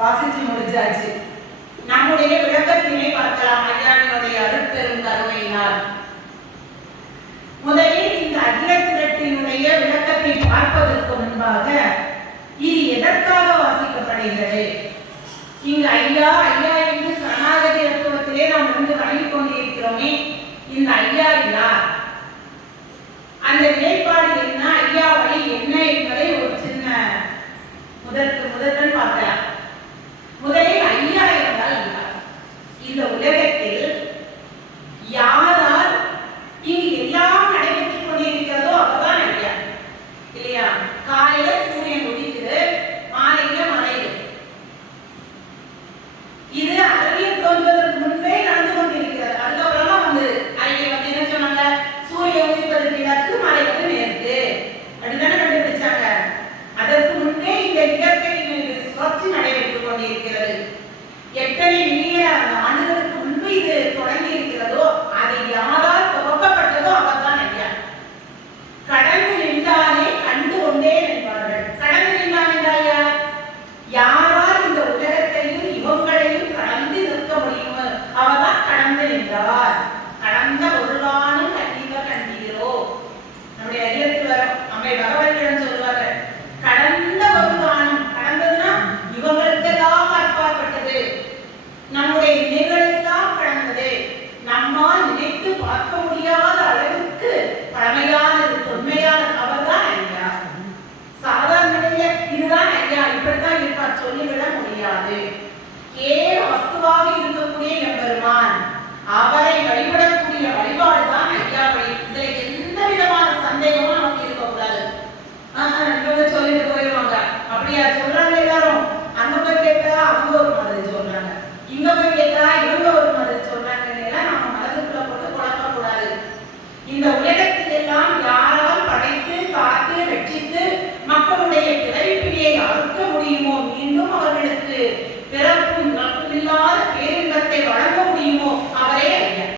வாசிச்சு முடிச்சாச்சு. நம்முடைய விளக்கத்தினை பார்க்கலாம் ஐயாவினுடைய அருட்பெரும் கருணையினால். முதலில் இந்த அகில திரட்டினுடைய விளக்கத்தை பார்ப்பதற்கு முன்பாக இது எதற்காக வாசிக்கப்படுகிறது? இங்கு ஐயா ஐயா என்று சரணாகதி தத்துவத்திலே நாம் வந்து வழங்கிக் கொண்டிருக்கிறோமே, இந்த ஐயா யார், அந்த நிலைப்பாடு என்ன, ஐயா வழி என்ன என்பதை ஒரு சின்ன முதற்கண் பார்க்கலாம். முதலில் ஐயா என்றால் யார்? இந்த உலகத்தில் யாரால் இங்கு எல்லாம் நடைபெற்றுக் கொண்டிருக்கிறதோ அவர்தான் ஐயா, இல்லையா? காலையில சூரியன் உதிக்குது, மாலையில மறையுது. இது அறிவியல் தோன்றுவதற்கு முன்பே நடந்து கொண்டிருக்கிறது. அதுக்கப்புறம் வந்து அறிவியல் வந்து என்ன சொன்னாங்க, சூரியன் உதிப்பது கிழக்கு, மறைவது மேற்கு, அப்படித்தானே கண்டுபிடிச்சாங்க. அதற்கு முன்பே இந்த இயற்கை சுழற்சி நடைபெற்றுக் கொண்டிருக்கிறது. எத்தனை மில்லியன் ஆண்டுகளுக்கு முன்பு இது தொடங்கி இருக்கிறதோ, அது யாரால் துவக்கப்பட்டதோ அவர்தான் ஐயா. கடந்து நின்றாலே கண்டு கொண்டே நின்றார்கள். கடந்து நின்றான் என்றால் யார்? யாரால் இந்த உலகத்தையும் இவங்களையும் கடந்து நிற்க முடியுமோ அவர்தான் கடந்து நின்றார். கடந்த ஒருவானும் கண்டிப்பா கண்டீரோ, நம்முடைய ஐயத்தில் வரும் நம்மை பகவதியிடம் சொல்லுவாங்க, கடந்த ஒருவானும், கடந்ததுன்னா இவங்களுக்கெல்லாம் அற்பாற்பட்டது, நம்முடைய நினைவுகளெல்லாம் கடந்தது, நம்மால் நினைத்து பார்க்க முடியாத அளவுக்கு பழமையானது, தொன்மையானது அவர்தான் ஐயா. சாதாரண இதுதான் ஐயா, இப்படித்தான் இருப்பார் சொல்லிவிட முடியாது. கேவல வஸ்துவாக இருக்கக்கூடிய எம்பெருமான், அவரை வழிபடக்கூடிய வழிபாடுதான் ஐயா வழி. இதுல எந்த விதமான சந்தேகமும் நமக்கு இருக்கக்கூடாது. சொல்லிட்டு போயிடுவாங்க, அப்படியா சொல்றாங்க எல்லாரும். அங்க போய் கேட்டா அவங்க ஒரு மாதிரி சொல்றாங்க, இங்க போய் கேட்டா இவங்க ஒரு மாதிரி சொல்றாங்க. நம்ம மனதுக்குள்ள போட்டு குழப்ப கூடாது. இந்த உலகத்தில் எல்லாம் யாரால் படைத்து காத்து ரட்சித்து மக்களுடைய பிறப்பியை அறுக்க முடியுமோ, மீண்டும் அவர்களுக்கு பிறப்பும் இல்லாத பேரின்பத்தை வழங்க